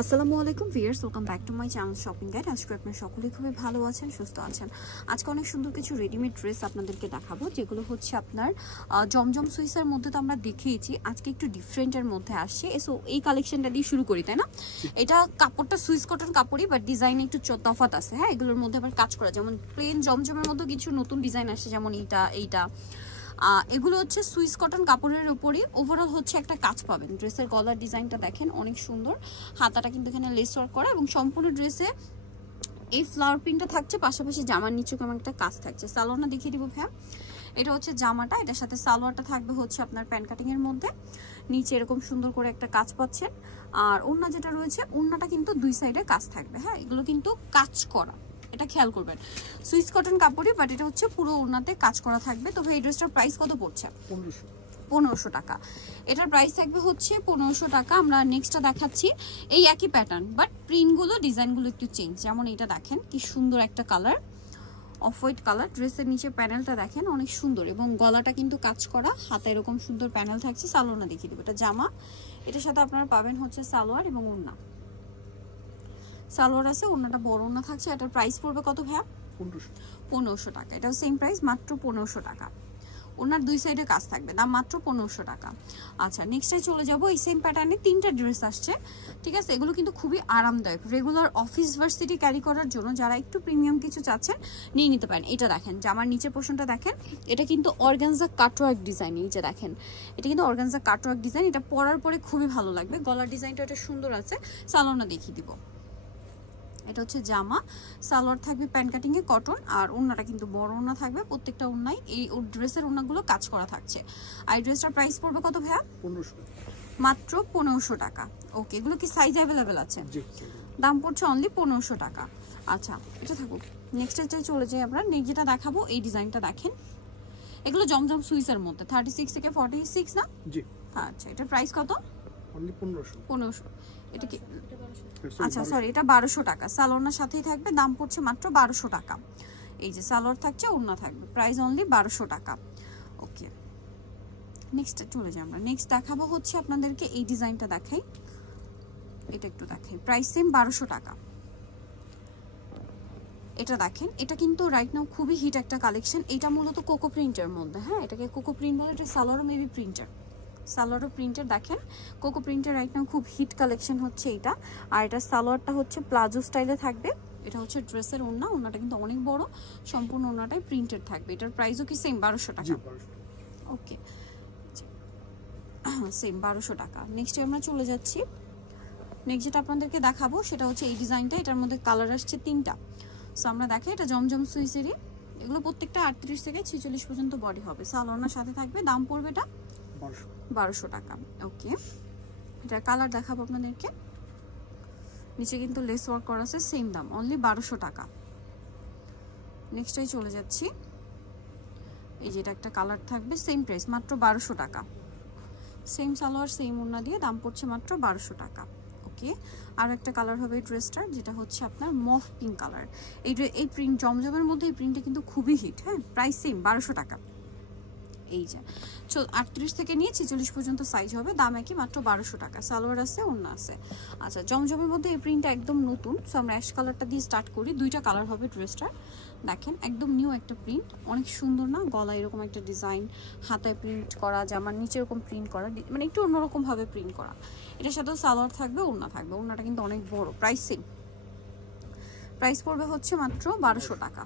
আসসালামু আলাইকুম viewers, welcome back to my channel shopping guide. আজকে আপনারা সকলেই খুবই ভালো আছেন, সুস্থ আছেন। আজকে অনেক সুন্দর কিছু রেডিমেড ড্রেস আপনাদেরকে দেখাবো, যেগুলো হচ্ছে আপনার জমজম সুইসের মধ্যে তো আমরা দেখিয়েছি, আজকে একটু ডিফারেন্টের মধ্যে আসছে। সো এই কালেকশনটা দিয়ে শুরু করি, তাই না? এটা কাপড়টা সুইস কটন কাপড়ই, বাট ডিজাইনে একটু তফাৎ আছে। হ্যাঁ, এগুলোর মধ্যে আবার কাজ করা, যেমন প্লেন জমজমের মধ্যে কিছু নতুন ডিজাইন আসছে, যেমন এইটা এগুলো হচ্ছে সুইস কটন কাপড়ের উপরই ওভারঅল হচ্ছে একটা কাজ পাবেন। ড্রেসের গলার ডিজাইনটা দেখেন অনেক সুন্দর, হাতাটা কিন্তু এখানে লেস ওয়ার্ক করা, এবং সম্পূর্ণ ড্রেসে এই ফ্লাওয়ার প্রিন্টটা থাকছে, পাশাপাশি জামার নিচে কেমন একটা কাজ থাকছে। সালোয়ারটা দেখিয়ে দিব ভাইয়া। এটা হচ্ছে জামাটা, এটার সাথে সালোয়ারটা থাকবে হচ্ছে আপনার প্যান কাটিং এর মধ্যে, নিচে এরকম সুন্দর করে একটা কাজ পাচ্ছেন। আর ওড়না যেটা রয়েছে, ওড়নাটা কিন্তু দুই সাইডে কাজ থাকবে। হ্যাঁ, এগুলো কিন্তু কাজ করা, এটা খেয়াল করবেন। সুইস কটন কাপড়ই, বাট এটা হচ্ছে পুরো ওড়নাতে কাজ করা থাকবে। তবে এই ড্রেসটার প্রাইস কত পড়ছে? 1500 টাকা। এটার প্রাইস থাকবে হচ্ছে 1500 টাকা। আমরা নেক্সটটা দেখাচ্ছি, এই একই প্যাটার্ন, বাট প্রিন্টগুলো ডিজাইনগুলো একটু চেঞ্জ। যেমন এটা দেখেন কি সুন্দর একটা কালার, অফ হোয়াইট কালার। ড্রেসের নিচে প্যানেলটা দেখেন অনেক সুন্দর, এবং গলাটা কিন্তু কাজ করা, হাতে এরকম সুন্দর প্যানেল থাকছে। সালোয়ারটা দেখিয়ে দেবো, এটা জামা, এটার সাথে আপনারা পাবেন হচ্ছে সালোয়ার এবং ওড়না। সালোয়ার আছে, ওড়নাটা বড় ওড়না থাকছে। এটার প্রাইস পড়বে কত ভাইয়া? 1500 টাকা। এটাও সেম প্রাইস, মাত্র 1500 টাকা। ওনার দুই সাইডে কাজ থাকবে, দাম মাত্র 1500 টাকা। আচ্ছা, নেক্সটে চলে যাব। এই সেম প্যাটার্নে তিনটা ড্রেস আসছে, ঠিক আছে? এগুলো কিন্তু খুবই আরামদায়ক, রেগুলার অফিস ভার্সিটি ক্যারি করার জন্য যারা একটু প্রিমিয়াম কিছু চাচ্ছেন নিয়ে নিতে পারেন। এটা দেখেন, জামার নিচের পোর্শনটা দেখেন, এটা কিন্তু অর্গানজা কাটওয়ার্ক ডিজাইন। এই যে দেখেন, এটা কিন্তু অর্গানজা কাটওয়ার্ক ডিজাইন। এটা পরার পরে খুবই ভালো লাগবে। গলার ডিজাইনটা এটা সুন্দর আছে। সালোয়ারটা দেখিয়ে দিব। এটা হচ্ছে জামা, সালোয়ার থাকবে প্যান কাটিং এ কটন, আর ওড়নাটা কিন্তু বড় ওড়না থাকবে। প্রত্যেকটা ওড়নায় এই ড্রেসের ওড়নাগুলো কাজ করা থাকছে। আর এই ড্রেসটার প্রাইস পড়বে কত ভাইয়া? 1500, মাত্র 1500 টাকা। ওকে, এগুলো কি সাইজ অ্যাভেলেবেল আছে? দাম পড়ছে অনলি 1500 টাকা। আচ্ছা, এটা থাকুক। নেক্সটে চলে যাই আমরা। নেক্সট যেটা দেখাবো, এই ডিজাইনটা দেখেন, এগুলো জমজম সুইসের মধ্যে 36 থেকে 46 না? জি। আচ্ছা, এটার প্রাইস কত? অনলি 1500। এটা কি? আচ্ছা সরি, এটা 1200 টাকা। সালোয়ারের সাথেই থাকবে, দাম পড়ছে মাত্র 1200 টাকা। এই যে সালোয়ার থাকছে, ওড়না থাকবে, প্রাইস অনলি 1200 টাকা। ওকে, নেক্সট চলে যাই আমরা। নেক্সট দেখাবো হচ্ছে আপনাদেরকে এই ডিজাইনটা দেখাই, এটা একটু দেখাই। প্রাইস সেম 1200 টাকা। এটা দেখেন, এটা কিন্তু রাইট নাও খুবই হিট একটা কালেকশন। এটা মূলত কোকো প্রিন্টের মধ্যে। হ্যাঁ, এটাকে কোকো প্রিন্ট বলে। এটা সালোয়ারও মেবি প্রিন্টার, সালোয়ারও প্রিন্টের। দেখেন কোকো প্রিন্টের রাইট নাও খুব হিট কালেকশন হচ্ছে এটা। আর এটা সালোয়ারটা হচ্ছে প্লাজো স্টাইলে থাকবে। এটা হচ্ছে ড্রেসের ওড়না, ওড়নাটা কিন্তু অনেক বড়, সম্পূর্ণ ওড়নাটাই প্রিন্টেড থাকবে। এটার প্রাইসও কি সেম 1200 টাকা? ওকে, সেম 1200 টাকা। নেক্সট আমরা চলে যাচ্ছি। নেক্সট যেটা আপনাদেরকে দেখাবো সেটা হচ্ছে এই ডিজাইনটা। এটার মধ্যে কালার আসছে তিনটা। সো আমরা দেখি, এটা জমজম সুইসেরই। এগুলো প্রত্যেকটা 38 থেকে 46 পর্যন্ত বডি হবে। সালোয়ারের সাথে থাকবে, দাম পড়বে এটা 1200 টাকা। ওকে, এটা কালার দেখাবো আপনাদেরকে। নিচে কিন্তু লেস ওয়ার্ক করা আছে, সেম দাম অনলি 1200 টাকা। নেক্সটটাই চলে যাচ্ছি। এই যে এটা একটা কালার থাকবে, সেম প্রাইস, মাত্র 1200 টাকা। সেম সালোয়ার সেম ওড়না দিয়ে দাম পড়ছে মাত্র 1200 টাকা। ওকে, আর একটা কালার হবে এই ড্রেসটার, যেটা হচ্ছে আপনার মফ পিঙ্ক কালার। এই প্রিন্ট জমজমের মধ্যে এই প্রিন্টটা কিন্তু খুবই হিট। হ্যাঁ, প্রাইস সেম 1200 টাকা। এই যে 38 থেকে নিয়ে 46 পর্যন্ত সাইজ হবে, দাম একই, মাত্র 1200 টাকা। সালোয়ার আছে, ওড়না আছে। আচ্ছা, জমজমের মধ্যে এই প্রিন্টটা একদম নতুন। সো আমরা অ্যাশ কালারটা দিয়ে স্টার্ট করি। দুইটা কালার হবে ড্রেসটার। দেখেন একদম নিউ একটা প্রিন্ট, অনেক সুন্দর না? গলা এরকম একটা ডিজাইন, হাতায় প্রিন্ট করা, জামার নিচে এরকম প্রিন্ট করা, মানে একটু অন্যরকম ভাবে প্রিন্ট করা। এটার সাথেও সালোয়ার থাকবে, ওড়না থাকবে। ওড়নাটা কিন্তু অনেক বড়। প্রাইস সেম, প্রাইস পড়বে হচ্ছে মাত্র 1200 টাকা।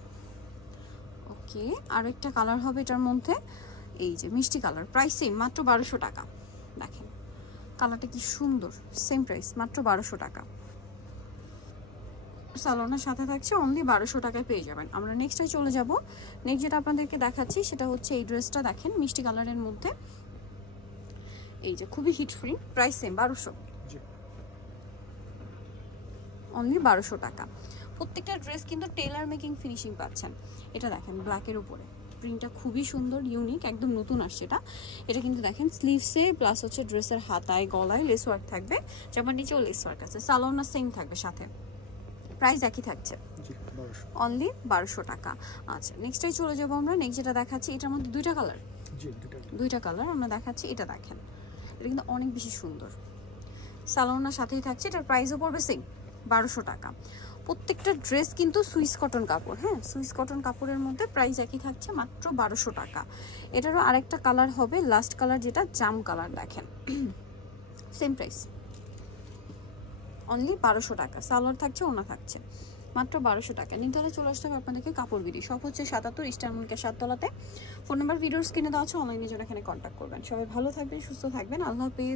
ওকে, আর একটা কালার হবে এটার মধ্যে, এই যে মিষ্টি কালার, প্রাইস সেম, মাত্র 1200 টাকা। দেখেন কালারটা কি সুন্দর, সেম প্রাইস, মাত্র 1200 টাকা। সালোয়ারের সাথে থাকছে, অনলি 1200 টাকায় পেয়ে যাবেন। আমরা নেক্সটে চলে যাব। নেক্সট যেটা আপনাদেরকে দেখাচ্ছি সেটা হচ্ছে এই ড্রেসটা। দেখেন মিষ্টি কালারের মধ্যে, এই যে খুবই hit free, price same 1200, only 1200 টাকা। প্রত্যেকটা ড্রেস কিন্তু টেলার মেকিং ফিনিশিং পাচ্ছেন। এটা দেখেন ব্ল্যাকের উপরে, প্রিন্টটা খুবই সুন্দর, ইউনিক, একদম নতুন আসছে এটা। এটা কিন্তু দেখেন স্লিভসে প্লাস হচ্ছে ড্রেসের হাতায় গলায় লেস ওয়ার্ক থাকবে, জামার নিচেও লেস ওয়ার্ক আছে। সালোয়ারটা সেম থাকবে সাথে, প্রাইস একই থাকছে, অনলি 1200 টাকা। আচ্ছা, নেক্সটটাই চলে যাবো আমরা। নেক্সট যেটা দেখাচ্ছি, এটার মধ্যে দুইটা কালার, দুইটা কালার আমরা দেখাচ্ছি। এটা দেখেন, এটা কিন্তু অনেক বেশি সুন্দর। সালোয়ারের সাথেই থাকছে, এটার প্রাইসও পড়বে সেম 1200 টাকা। প্রত্যেকটা ড্রেস কিন্তু সুইস কটন কাপড়, হ্যাঁ সুইস কটন কাপড়ের মধ্যে প্রাইস একই থাকছে, মাত্র 1200 টাকা। এটারও আরেকটা কালার হবে লাস্ট কালার, যেটা জাম কালার, দেখেন সেম প্রাইস অনলি 1200 টাকা। সালোয়ার থাকছে, ওনা থাকছে, মাত্র 1200 টাকা। নিতে হলে চলে আসতে হবে আপনাদেরকে কাপড় বিডি, সব হচ্ছে 77 ইস্টার্ন মল্লিকা 7 তলাতে। ফোন নাম্বার ভিডিওর স্ক্রিনে দেওয়া আছে, অনলাইনে জন্য এখানে কন্ট্যাক্ট করবেন। সবাই ভালো থাকবেন, সুস্থ থাকবেন, আল্লাহ হাফেজ।